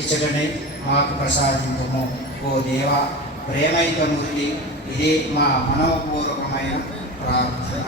ఇచ్చటనే మాకు ప్రసాదింపము. ఓ దేవా, ప్రేమైక మురళి, ఇదే మా మనోపూర్వకమైన ప్రార్థన.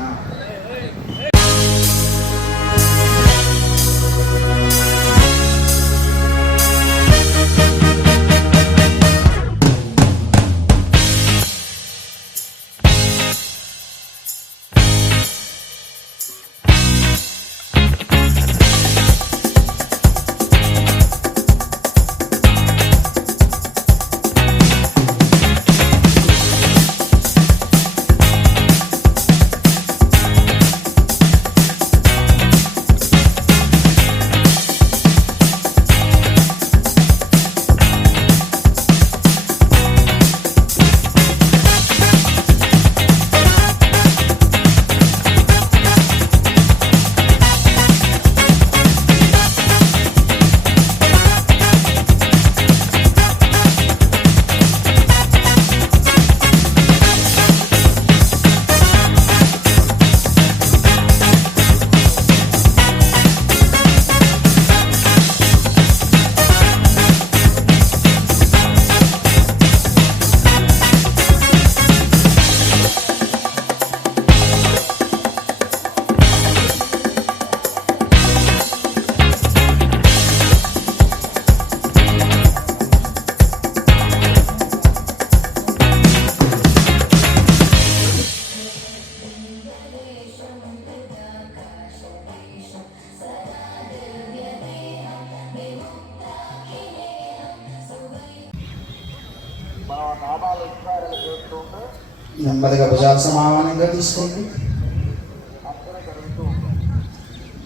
నెమ్మదిగా భుజాలు సమానంగా తీసుకోండి.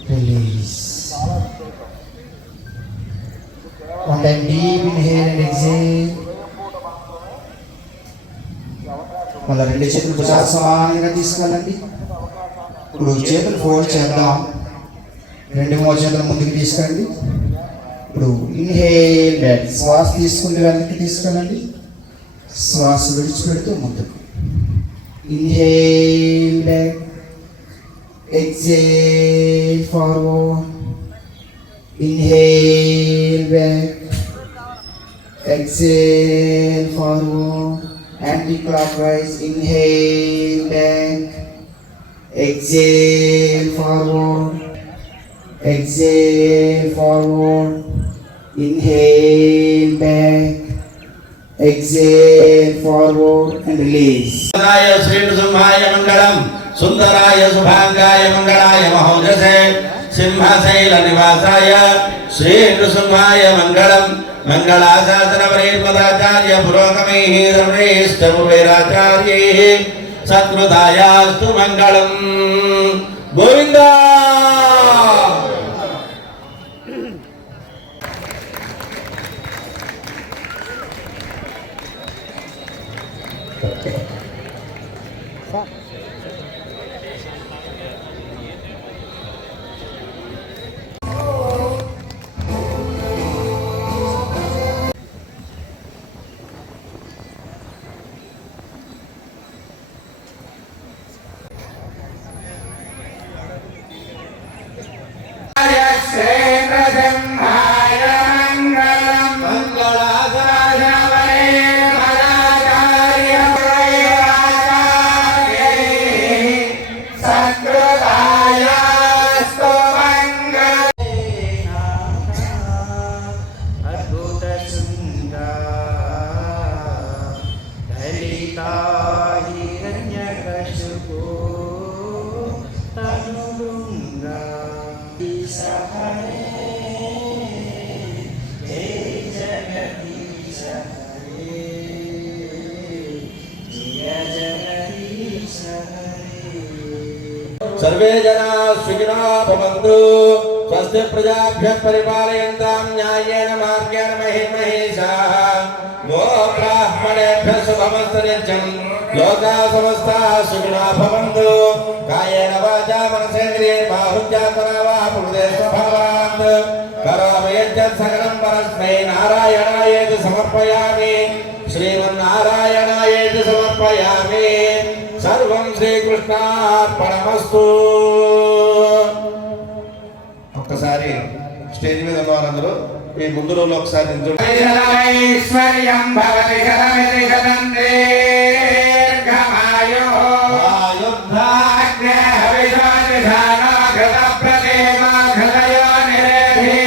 Release. One time deep inhale and exhale. మళ్ళీ రెండు చేతులు భుజాలు సమానంగా తీసుకెళ్ళండి. ఇప్పుడు చేతులు ఫోల్డ్ చేద్దాం. రెండు చేతులు ముందుకు తీసుకెళ్ళండి. ఇప్పుడు ఇన్హేల్ బ్యాక్, శ్వాస తీసుకుంటూ వెనక్కి తీసుకెళ్ళండి. శ్వాస విడిచిపెడుతూ ముందుకు. Inhale back, exhale forward. Inhale back, exhale forward. Anti-clockwise. Inhale back, exhale forward, exhale forward. Inhale back, exhale forward and release. Sundaraya Sri Nrsimhaya Mangalam, Sundaraya Subhangaya Mangalaya Mahodase, Simhasaila Nivasaya Sri Nrsimhaya Mangalam, Mangalasasana Parimpadacharya Purogamaihi Rameshtamuveracharyehi Satkrudayastu Mangalam. Govinda! सर्वे जना सुखिनो भवन्तु स्वस्ति प्रजाभ्यः परिपालयन्तां न्यायेन मार्गेण महिषाः गो ब्राह्मणेभ्यः शुभमस्तु नित्यं लोकाः समस्ताः सुखिनो भवन्तु कायेन वाचा मनसेन्द्रियैर्वा हुत्यात्मना वा प्रकृते स्वभावात् करोमि यज्ञत् सकलं परस्मै नारायणायेति समर्पयामि श्रीमन्नारायणायेति समर्पयामि सर्वं श्रीकृष्णार्पणमस्तु। ఒక్కసారి స్టేజ్ మీద ఉన్న వారందరూ ఈ ముందు రోజులు ఒకసారి నిల్చోండి. ఐశ్వర్యం భవతి శతమితి శతం దీర్ఘమాయుః ఆయుర్ధాగ్నే హవిషాదిధానో ఘృతప్రతిమా ఘృతయో నిరేధి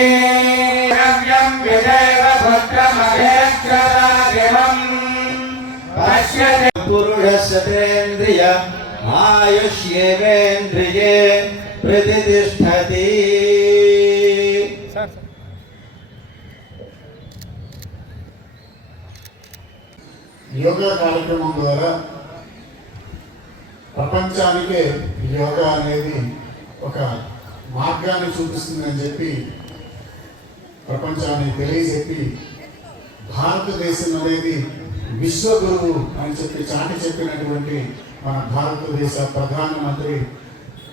ద్రవ్యం విదేవ పుత్రమభేక్షదాదివం పశ్యతి పురుషస్యేంద్రియ ఆయుష్యేవేంద్రియే ప్రతిష్టతి. యోగా కార్యక్రమం ద్వారా ప్రపంచానికే యోగా అనేది ఒక మార్గాన్ని చూపిస్తుందని చెప్పి ప్రపంచానికి తెలియజెప్పి భారతదేశం అనేది విశ్వగురువు అని చెప్పి చాటి చెప్పినటువంటి మన భారతదేశ ప్రధానమంత్రి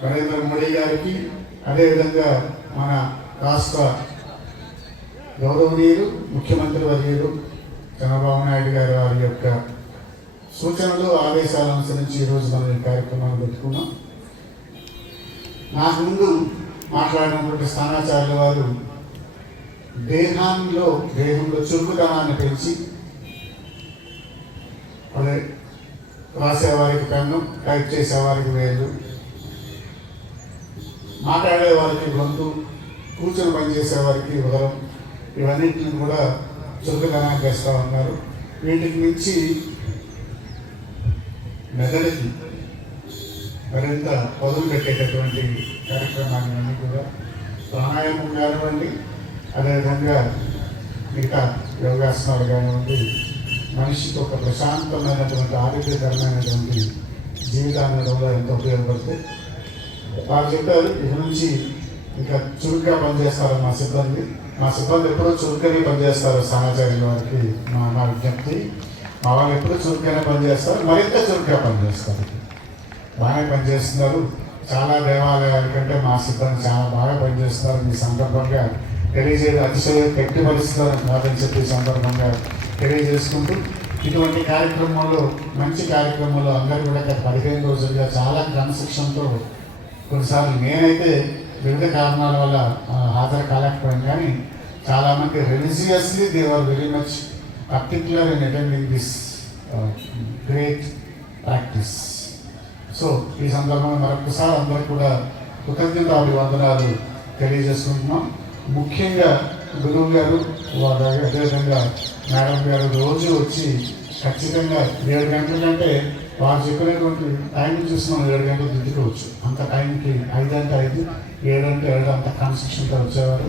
నరేంద్ర మోడీ గారికి, అదేవిధంగా మన రాష్ట్ర గౌరవనీయులు ముఖ్యమంత్రి వర్యులు చంద్రబాబు నాయుడు గారు వారి యొక్క సూచనలు ఆదేశాలను అనుసరించి ఈరోజు మనం ఈ కార్యక్రమాన్ని పెట్టుకున్నాం. నాకు ముందు మాట్లాడినటువంటి స్థానాచార్యుల వారు దేహంలో చురుకుదనాన్ని పెంచి, అదే రాసేవారికి పెన్ను, టైప్ చేసేవారికి వేలు, మాట్లాడే వారికి గొంతు, కూర్చొని పనిచేసేవారికి ఉదరం, ఇవన్నింటిని కూడా చురుకుదనాన్ని చేస్తూ ఉన్నారు. వీటికి మించి మెదడుకి మరింత పొదులు పెట్టేటటువంటి కార్యక్రమాన్ని కూడా ప్రాణాయామం కానివ్వండి, అదేవిధంగా మిగతా యోగాసనాలు కానివ్వండి, మనిషికి ఒక ప్రశాంతమైనటువంటి ఆరోగ్యకరమైనటువంటి జీవితాన్ని కూడా ఎంతో ఉపయోగపడతాయి. వారు చెప్పారు ఇక నుంచి ఇంకా చురుగ్గా పనిచేస్తారు మా సిబ్బంది ఎప్పుడూ చురుగ్గానే పనిచేస్తారు. సమాచారం వారికి మా విజ్ఞప్తి, మా వాళ్ళు ఎప్పుడూ చురుగ్గానే పనిచేస్తారు, మరింత చురుగ్గా పనిచేస్తారు. బాగానే పనిచేస్తున్నారు. చాలా దేవాలయాల కంటే మా సిబ్బంది చాలా బాగా పనిచేస్తున్నారు. ఈ సందర్భంగా తెలియజేయడం అతిశయ గట్టి పరిస్థితులను కాదని చెప్పి సందర్భంగా తెలియజేసుకుంటూ, ఇటువంటి కార్యక్రమంలో మంచి కార్యక్రమంలో అందరూ కూడా గత 15 రోజులుగా చాలా క్రమశిక్షణతో, కొన్నిసార్లు నేనైతే వివిధ కారణాల వల్ల హాజరు కాలేకపోయాను, కానీ చాలామంది religiously they are very much particular in attending this great practice. So ఈ సందర్భంగా మరొకసారి అందరూ కూడా కృతజ్ఞతాభివందనాలు తెలియజేసుకుంటున్నాం. ముఖ్యంగా గురువు గారు, అదేవిధంగా మేడం గారు రోజు వచ్చి ఖచ్చితంగా 7 గంటల కంటే వారు చెప్పినటువంటి టైం చూసి మనం 7 గంటలు దిద్దుకోవచ్చు. అంత టైంకి 5 అంటే 5, 7 అంటే 7 అంత కాన్స్టిట్యూషన్తో వచ్చేవారు.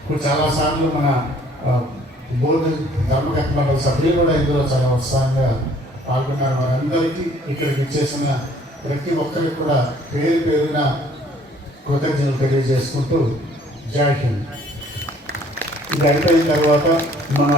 ఇప్పుడు చాలాసార్లు మన బోర్డు ధర్మకర్త మండలి సభ్యులు కూడా ఇందులో చాలా ఉత్సాహంగా పాల్గొన్నారు. వారందరికీ ఇక్కడికి ఇచ్చేసిన ప్రతి ఒక్కరికి కూడా పేరు పేరున కృతజ్ఞతలు తెలియజేసుకుంటూ జై హింద్. ఇది అయిపోయిన తర్వాత మన